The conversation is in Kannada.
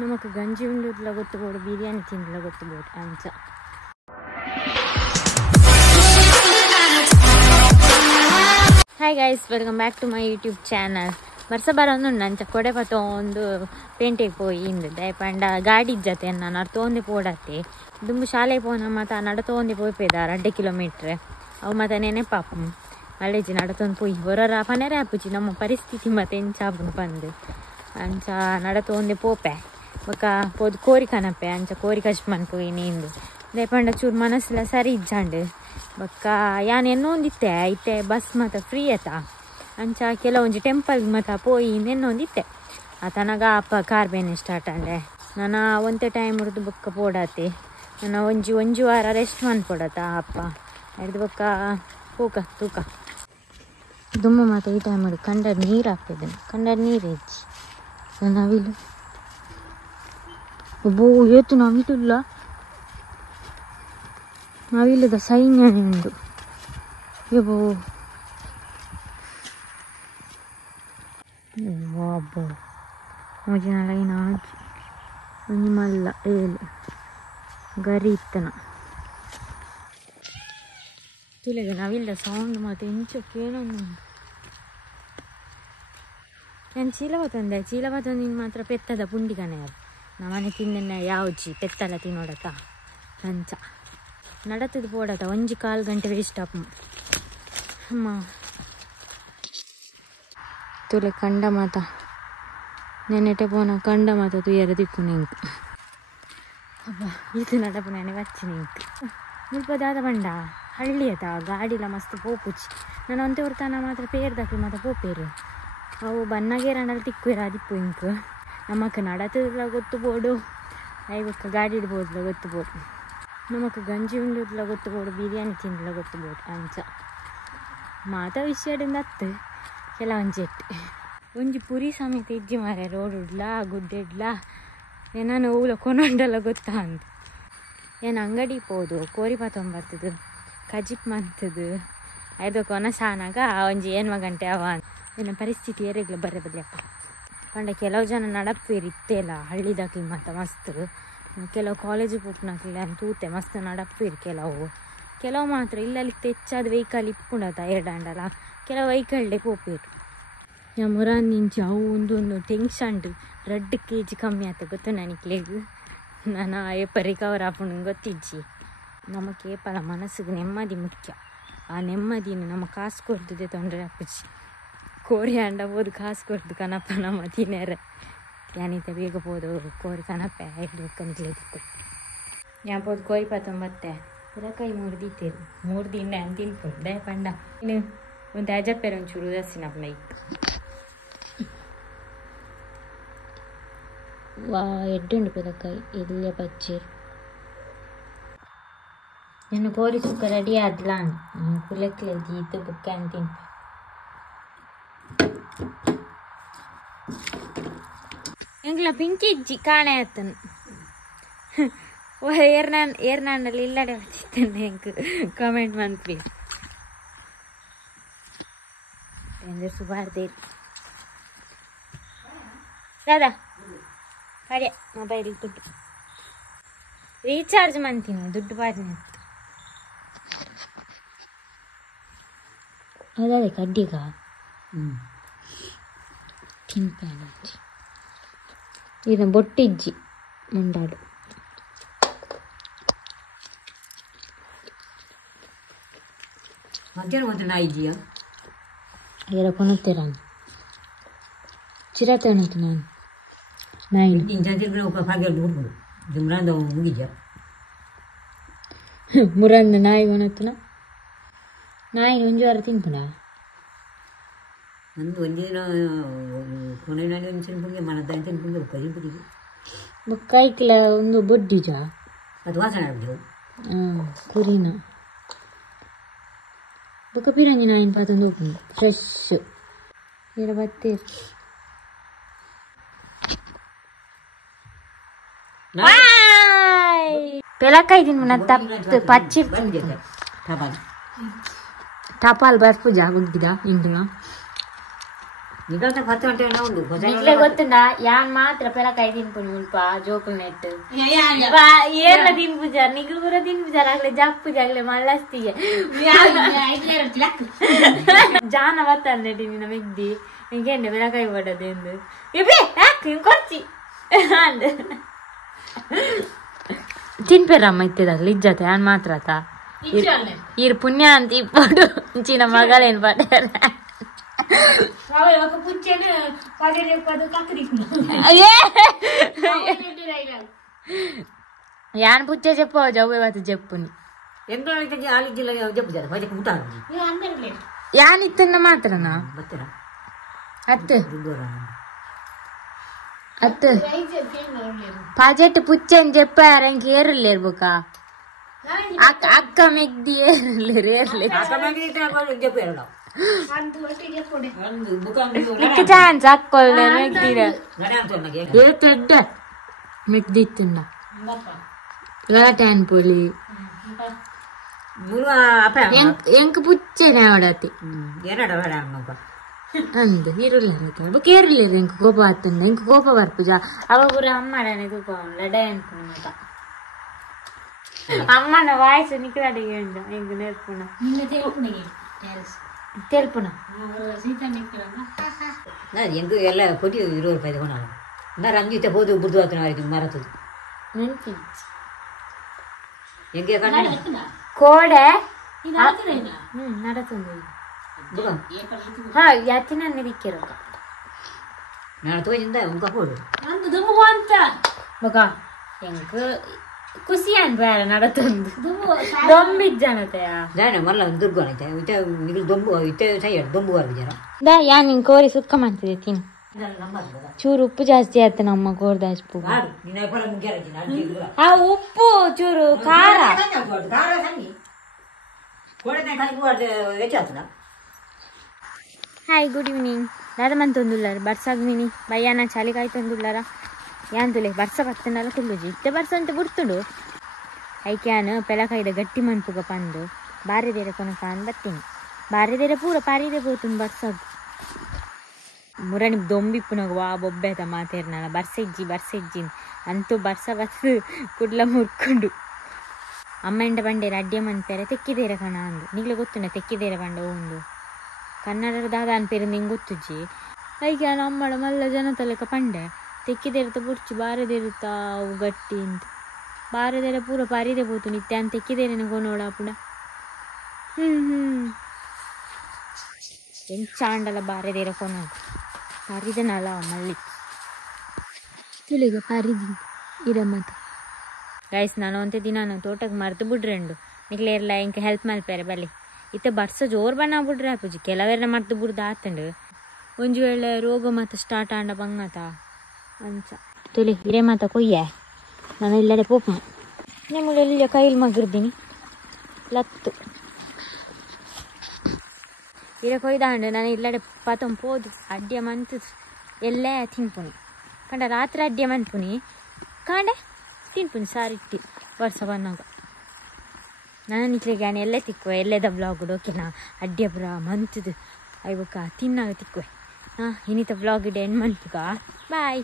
ನಮಗೆ ಗಂಜಿ ಉಂಡಿದ್ಲ ಗೊತ್ತುಬೋದು, ಬಿರಿಯಾನಿ ತಿಂದ್ಲ ಗೊತ್ತುಬೋದು ಅಂಚ. Hi guys, welcome back to my YouTube channel. ವರ್ಷ ಬರೋದು ನಂಚ ಕೊಡೆ ಪತ್ತ ಒಂದು ಪೇಂಟಿಗೆ ಪೋಯಿ ಇಂದ ಪಂಡ ಗಾಡಿ ಜತೆ ನಾನು ತೊಂದು ಪೋಡತ್ತೆ ದುಂಬು ಶಾಲೆಗೆ ಪೋನ ಮತ್ತು ನಡ ತೊಂದು ಪೋಯ್ಪೇದಾರ 2 ಕಿಲೋಮೀಟ್ರ್ ಅವು ಮತ್ತು ನೆನೆ ಪಾಪ ಮಳೆಜಿ ನಡತೊಂದು ಪೋಯಿ ಹೊರ ಪನೆರೆ ಹಾಪುಚಿ ನಮ್ಮ ಪರಿಸ್ಥಿತಿ ಮತ್ತು ಎಂಚಾಪುನು ಬಂದು ಅಂಚ ನಡ ತೊಂದು ಪೋಪೆ ಬೊಕ್ಕ ಪೋದು ಕೋರಿ ಕನಪೆ ಅಂಚ ಕೋರಿ ಕಚ್ಮನ್ ಪೋಯಿ ನೀಂದು ದೇ ಪಂಡ ಚೂರು ಮನಸ್ಸೆಲ್ಲ ಸರಿ ಇಜ್ಜಂಡು ಬೊಕ್ಕ ಯಾನು ಇನ್ನೊಂದಿತ್ತೆ ಇತ್ತೆ ಬಸ್ ಮತ್ತು ಫ್ರೀ ಆಯ್ತಾ ಅಂಚ ಕೆಲವೊಂದು ಟೆಂಪಲ್ ಮತ್ತು ಪೋಯಿ ಇನ್ನೊಂದಿತ್ತೆ ಆತನಾಗ ಅಪ್ಪ ಕಾರ್ ಬೇನೆ ಸ್ಟಾರ್ಟ್ ಅಂಡೆ ನಾನು ಒಂದೇ ಟೈಮ್ ಹಿಡಿದು ಬೊಕ್ಕ ಪೋಡತ್ತೆ ನಾನು ಒಂಜು ವಾರ ರೆಸ್ಟ್ ಮಾಡ್ಕೊಡತ್ತ ಅಪ್ಪ ಹಿಡ್ದು ಬೊಕ್ಕ ಹೋಗ ತೂಕ ದುಮ್ಮ ಮತ್ತು ಈ ಟೈಮ್ ಹಿಡಿದು ಕಂಡರ್ ನೀರು ಹಾಕ್ತಿದ್ದೇನೆ ಕಂಡರ್ ನೀರು ಹೆಚ್ಚಿ ನವಿಲು ಒಬ್ಬೋ ಏತು ನವಿಲಿಲ್ಲ ನವಿಲದ ಸೈನ್ಯ ಉಂಟು ಯಬ್ಬೋ ಅಬ್ಬೋ ಮೂಜಿನ ಲೈನ್ ಹಾಕಿ ಒಂಜಿ ಮಲ್ಲ ಏಳು ಗರಿ ಇತ್ತನ ತುಲೆಗೆ ನವಿಲ್ದ ಸೌಂಡ್ ಮತ್ತು ಇಂಚು ಕೇಳೋದು ನಾನು ಚೀಲವ ತಂದು ನೀನು ಮಾತ್ರ ಪೆತ್ತದ ಪುಂಡಿಗನೆ ಅದು ನಮ್ಮನೆ ತಿಂದ ಯಾವ್ಜಿ ಪೆತ್ತಲ್ಲ ತಿನ್ನೋಡತ್ತ ಅಂಚ ನಡತದು ಪೋಡತ್ತ 1 ಗಂಟೆ ವೇಸ್ಟ್ ಅಪ್ಪ ಅಮ್ಮ ತುಲೆ ಕಂಡ ಮಾತ ನೆನೆಟೆ ಪೋನ ಕಂಡ ಮಾತ ತುಯ್ಯರ ದಿಕ್ಕು ನಿಂತು ಅಬ್ಬ ಇದು ನಡಪು ನೆನೆ ಬಚ್ಚಿ ನಿಂತು ಮುಲ್ಪದಾದ ಬಂಡ ಹಳ್ಳಿ ಅದ ಗಾಡಿಲ ಮಸ್ತ್ ಪೋಪುಚ್ಚಿ ನಾನು ಅಂತೆ ಹೊರ್ತಾನ ಮಾತ್ರ ಪೇರ್ದಾಕಿ ಮಾತ್ರ ಪೋಪೇರು ಅವು ಬನ್ನಗೇರಣ್ಣಲ್ಲಿ ತಿಕ್ಕುವಿರ ದಿಪ್ಪು ಇಂಕು ನಮಕ್ಕೆ ನಡತದ ಗೊತ್ತು ಬೋಡು ಐವಕ್ಕ ಗಾಡಿ ಇಡ್ಬೋದಲ್ಲ ಗೊತ್ತು ಬೋಡು ನಮಕ್ಕೆ ಗಂಜಿ ಉಂಡಿದ್ಲ ಗೊತ್ತುಬೋದು, ಬಿರಿಯಾನಿ ತಿಂದ್ಲ ಗೊತ್ತುಬೋದು ಅಂಚ ಮಾತ ವಿಷಯದಿಂದ ಹತ್ತು ಕೆಲವೊಂದು ಒಂಜಿ ಪುರಿ ಸಮೇತ ಇಜ್ಜಿ ಮಾರೆ ರೋಡ್ ಉಡ್ಲ ಗುಡ್ಡೆಡ್ಲ ಏನಾನು ಹೂಲ ಕೊನೊಂಡಲ್ಲ ಗೊತ್ತಾ ಅಂತ ಏನು ಅಂಗಡಿ ಪೋದು ಕೋರಿ ಬರ್ತದು ಕಜಿಪ್ ಮಂತದು ಐದು ಕೊನ ಸಾನಾಗ ಒಂಜಿ 8 ಗಂಟೆ ಅವ ಏನ ಪರಿಸ್ಥಿತಿ ಏರೆಗ್ಲ ಬರ್ರೆ ಬದಲಪ್ಪ ಪಂಡ ಕೆಲವು ಜನ ನಡಪ್ಪಿರಿತ್ತೇಲ್ಲ ಹಳ್ಳಿದಾಕಿ ಮತ್ತು ಮಸ್ತ್ ಕೆಲವು ಕಾಲೇಜಿಗೆ ಹೋಗ್ನಾಕಿಲ್ಲ ತೂತೆ ಮಸ್ತ್ ನಡಪ್ಪಿರು ಕೆಲವು ಮಾತ್ರ ಇಲ್ಲಲ್ಲಿ ಹೆಚ್ಚಾದ ವೆಹಿಕಲ್ ಇಪ್ಪುಂಡತ ಎರಡಂಡಲ್ಲ ಕೆಲವು ವೆಹಿಕಲ್ಡೆ ಪೋಪೇರು ಮುರಾನ್ ನಿಂಚು ಅವು ಒಂದೊಂದು ಟೆನ್ಷನ್ 2 kg ಕಮ್ಮಿ ಆಯ್ತು ಗೊತ್ತು ನನಗೆ ನಾನು ಏಪ ರಿಕವರ್ ಹಾಕೊಂಡು ಗೊತ್ತಿಜ್ಜಿ ನಮಗೆ ಏಪಲ ಮನಸ್ಸಿಗೆ ನೆಮ್ಮದಿ ಮುಖ್ಯ. ಆ ನೆಮ್ಮದಿನ ನಮ್ಮ ಕಾಸು ಕೊಡ್ತಿದ್ದೆ ತೊಂದರೆ ಹಾಪಿಸಿ ಕೋರಿ ಅಂಡ ಬೋದು ಕಾಸು ಕೊಡ್ದು ಕನಪ ನಮ್ಮ ತಿನ್ನೇರ ಯಾನಿತ ಬೇಗ ಬೋದು ಕೋರಿ ಕನಪೆ ಕನಿಕ್ಲಿಕ್ಕೆ ഞാൻ പോത് കോരി പത്തൊമ്പത്തെ ഇതൊക്കെ 3 ದಿತ್ತೇರು 3 ದಿನ ಅಂತ ತಿನ್ಕೊಂಡೆ ಪಂಡ ಇನ್ನು ಒಂದು ಅಜಪ್ಪೆರ ಒಂಚೂರು ದಸಿನ ನೈಟ್ ವಾ ಎಡ್ಡುಂಡು ಪದಕಾಯಿ ಇಲ್ಲೇ ಬಚ್ಚೇರು ನಾನು ಕೋರಿ ಸುಕ್ಕ ರೆಡಿ ಆದ್ಲ ಕುಲಕ್ಲೆ ದೀತು ಬುಕ್ಕ ಅಂತ ತಿನ್ಪೆ ಎಂಗ್ಲ ಪಿಂಕಿ ಇಜ್ಜಿ ಕಾಣೆ ಆತನು ಏರ್ನಾಂಡಲ್ಲಿ ಇಲ್ಲಡೆ ಬರ್ತಿದ್ದೇನೆ ಹೆಂಗೆ ಕಾಮೆಂಟ್ ಮಾಡಿ ಪ್ಲೀಸ್ ಎಂದ್ರೆ ಸುಬಾರ್ದೇರಿ ದಾದಾ ಕಡೆ ಮೊಬೈಲ್ ದುಡ್ಡು ರೀಚಾರ್ಜ್ ಮಾಡ್ತೀನಿ ದುಡ್ಡು ಬಾರಿನ ಅದೇ ಕಡ್ಡಿಗ ತಿನ್ಪೇನ ಇದನ್ನು ಬೊಟ್ಟಿಜ್ಜಿ ಮುಂಡಾಡು era conoteran cirata non tenan nain injadi bro ka phage duru jumranda mugija muranda nai vonatuna nai onjara tinpuna nandu onjina konenani onchen punge manada enten punge kari pudi bokkaikla ondu boddija adu wasana abdu kurina buka pirangi nain patandu fresh ira batte Hai pelakai din menatap pacir tapal barpu jago gida induna ಈಗ 10 ಗಂಟೆ ಉಂಟು ನಿಕ್ಲೆ ಗೊತ್ತುಂಡ ಯಾನ್ ಮಾತ್ರ ಪೆಲಕಾಯಿ ತಿನ್ಪುಣಿ ಮುಲ್ಪ ಜೋಕುಲ್ ನೆಟ್ ಏರ್ಲ ತಿನ್ಪುಜಾರ್ ನಿಗ್ಲು ಪೂರ ತಿನ್ಪುಜಾರ್ ಆಗ್ಲೆ ಜಪ್ಪುಜಾಗ್ಲೆ ಮಲ್ಲಸ್ತಿಗೆ ಜಾನ ಬತ್ತಂದೆ ನಿನ್ನ ಮೆಗ್ದಿ ನಿಂಗೆ ಪೆಲಕಾಯಿ ಪಡದೆಂದು ಇಬೇ ಯಾಕೆ ಕೊರ್ಚಿ ಅಂದೆ ತಿನ್ಪೇರಮ್ಮ ಇತ್ತಿದಾಗ್ಲಿ ಇಜ್ಜತೆ ಯಾನ್ ಮಾತ್ರ ಆತ ಇರ್ ಪುಣ್ಯ ಅಂತ ಇಪ್ಪಡು ಇಂಚಿನ ಮಗಳೇನ್ ಪಡ್ಯಾರ ಯಾನ್ ಪುಚ್ಚೆ చెప్పు జవ్వే వత చెప్పుని ಎಂತ ಆಲಿಜಿಲ್ಲ ಜಪ್ಪುಜಾರ ಬಜೆ ಊಟ ಯಾನ್ ಇತ್ತನ್ನ ಮಾತ್ರನಾ ಬತ್ತರ ಅತ್ತೆ ಅತ್ತೆ ಪಾಜೆಟ್ ಪುಚ್ಚೆ అని చెప్పారు ఇంకేర్లేరు బుక అక్క మెగ్ది ఏర్లేరు అక్క మెగ్ది చెప్పారు ನಿಕ್ಕ ಚಾನ್ಸ್ ಹಾಕೊಳ್ಳ ಮೆಗ್ದಿರ ಏತೆಡ್ಡ ಮೆಗ್ದಿತ್ತುಂಡ ಗಲಾಟೆನ್ ಪೊಲಿ ಎಂಕ್ ಪುಚ್ಚೆನೆ ಆಡತಿ ಅಂದು ಇರುಲ್ಲ ಬುಕ್ ಏರ್ಲಿಲ್ಲ ಎಂಕ್ ಕೋಪ ಆತಂಡ ಎಂಕ್ ಕೋಪ ಬರ್ಪುಜ ಅವ ಪೂರ ಅಮ್ಮಡನೆ ತೂಪ ಲಡೆ ಅನ್ಕೊಂಡ ಅಮ್ಮನ ವಾಯ್ಸ್ ನಿಕ್ಕಡಿಗೆ ಉಂಟು ಎಂಕ್ ನೇರ್ಪುಣ ತೆಲ್ಪುಣ ಎಂಗು ಎಲ್ಲ ಕೊಡಿ 20 ರೂಪಾಯಿ ತಗೊಂಡಲ್ಲ ನಾನು ಅಂಜಿತ ಹೋದು ಬುದ್ದು ಆತನ ಆಯ್ತು ಮರತದು ನೆನ್ಪಿ ಎಂಗೆ ಕಣ್ಣ ಕೋಡೆ ನಡತುಂದು ಹಾ ಯಾತಿನ ನಿರಿಕ್ಕಿರೋ ನಾನು ತೋಜಿಂದ ಉಂಕ ಹೋಡು ನಂದು ದುಮ್ಮು ಅಂತ ಮಗ ಎಂಕ ಖುಷಿ ಅನ್ಬೇಡ ನಡತಂದು ದೊಂಬಿಜ್ಜನತೆಯ ಜಾನೆ ಮಲ್ಲ ದುರ್ಗೋಣ ಇತ ನಿಗಲು ದೊಂಬು ಇತ ಸೈಡ್ ದೊಂಬು ಬರ್ಬಿಜಾರ ದಾ ಯಾ ನಿನ್ ಕೋರಿ ಸುಕ್ಕ ಮಾಡ್ತಿದ್ದೆ ತಿನ್ನು ಚೂರು ಉಪ್ಪು ಜಾಸ್ತಿ ಆಯ್ತು ನಮ್ಮ ಕೋರ್ದಾಜ್ ಪೂ ಆ ಉಪ್ಪು ಚೂರು ಖಾರ ಹಾಯ್ ಗುಡ್ ಈವ್ನಿಂಗ್ ದಾದಮಂತೊಂದುಲ್ಲಾರ ಬರ್ಸಾಗ್ಮಿನಿ ಬಯ್ಯಾನ ಚಳಿಗಾಯಿ ತಂದುಲ್ಲಾರ ಯಾಂದುಲೆ ಬರ್ಸ ಬತ್ತನಲ್ಲ ಕುಲ್ಲುಜಿ ಇತ್ತೆ ಬರ್ಸ ಅಂತ ಬಿಡ್ತುಡು ಐಕ್ಯಾನ್ ಪೆಲಕಾಯ್ದ ಗಟ್ಟಿ ಮನ್ಪುಗ ಪಂದು ಬಾರಿದೇರೆ ಕೊನಕ ಅಂದ್ ಬತ್ತೀನಿ ಬಾರಿದೇರೆ ಪೂರ ಪಾರಿದೆ ಪೋತುಂಡು ಬರ್ಸದು ಮುರಣಿಗೆ ದೊಂಬಿಪ್ಪುನಾಗ ವಾ ಬೊಬ್ಬೆತ ಮಾತೇರ್ನಲ್ಲ ಬರ್ಸೆಜ್ಜಿ ಅಂತೂ ಬರ್ಸ ಬತ್ತು ಕುಡ್ಲ ಮುರ್ಕೊಂಡು ಅಮ್ಮ ಎಂಡ ಬಂಡೇರ ಅಡ್ಡೆ ಮನ್ಪೇರೆ ತೆಕ್ಕಿದೇರೆ ಕಣ ಅಂದು ನಿಗ್ಲೆ ಗೊತ್ತುಂಡ ತೆಕ್ಕಿದೇರೆ ಬಂಡ ಒಂದು ಕನ್ನಡದ ದಾದ ಅನ್ಪೇರು ನಿಂಗೆ ಗೊತ್ತುಜ್ಜಿ ಐಕ್ಯಾನ ಅಮ್ಮಳ ಮಲ್ಲ ಜನ ತಲೆಕ ಪಂಡೆ ತೆಕ್ಕಿದೇರತ ಬುಡ್ಚಿ ಬಾರದಿರುತ್ತಾ ಅವು ಗಟ್ಟಿ ಅಂತ ಬಾರದೇರ ಪೂರ ಪಾರಿದೆ ಪೋತು ನಿತ್ಯ ಅಂತ ತೆಕ್ಕಿದೇರೇನೆ ಕೊನೋಡ ಪುಡ ಎಂಚಾಂಡಲ ಬಾರದೇರ ಕೊನೋಡು ಪಾರಿದನಲ್ಲ ಮಲ್ಲಿ ತಿಳಿಗ ಪಾರಿದಿ ಇರಮ್ಮತ ಗೈಸ್ ನಾನು ಒಂತೆ ದಿನ ತೋಟಕ್ಕೆ ಮರ್ತು ಬಿಡ್ರೆಂಡು ನಿಕ್ಲೇರ್ಲ ಇಂಕ ಹೆಲ್ಪ್ ಮಲ್ಪೇರೆ ಬಲ್ಲಿ ಇತ್ತ ಬರ್ಸ ಜೋರು ಬಣ್ಣ ಬಿಡ್ರೆ ಅಪ್ಪುಜಿ ಕೆಲವೆಲ್ಲ ಮರ್ತು ಬಿಡ್ದು ಆತಂಡು ಒಂಜು ವೇಳೆ ರೋಗ ಮತ್ತು ಸ್ಟಾರ್ಟ್ ಆಂಡ ಬಂಗತ ಅಂಚ ತುಲಿ ಹಿರೇ ಮಾತ ಕೊಯ್ಯ ನಾನು ಇಲ್ಲಡೆ ಪೋಪ ನಿಮ್ಮಳು ಎಲ್ಲಿಯ ಕೈಲಿ ಮಗಿರ್ದೀನಿ ಲತ್ತು ಹಿರ ಕೊಯ್ದಾಂಡು ನಾನು ಇಲ್ಲಡೆ ಪತಂ ಪೋದು ಅಡ್ಡಿಯ ಮಂತು ಎಲ್ಲೇ ತಿನ್ಪುನಿ ಕಂಡ ರಾತ್ರಿ ಅಡ್ಡಿಯ ಮನ್ಪುನಿ ಕಾಂಡೆ ತಿನ್ಪುನಿ ಸಾರಿಟ್ಟಿ ವರ್ಷ ಬಂದಾಗ ನಾನು ನಿಕ್ಲಿಗೆ ನಾನು ಎಲ್ಲೇ ತಿಕ್ಕುವೆ ಎಲ್ಲೇದ ಬ್ಲಾಗ್ ಓಕೆನಾ ಅಡ್ಡಿಯ ಬ್ರಾ ಮಂತದು ಅಯ್ಯಕ್ಕ ತಿನ್ನಾಗ ತಿಕ್ಕುವೆ ಇನ್ನಿತ ಬ್ಲಾಗ್ ಇಡೆ ಏನು ಮನ್ಪುಗ ಬಾಯ್.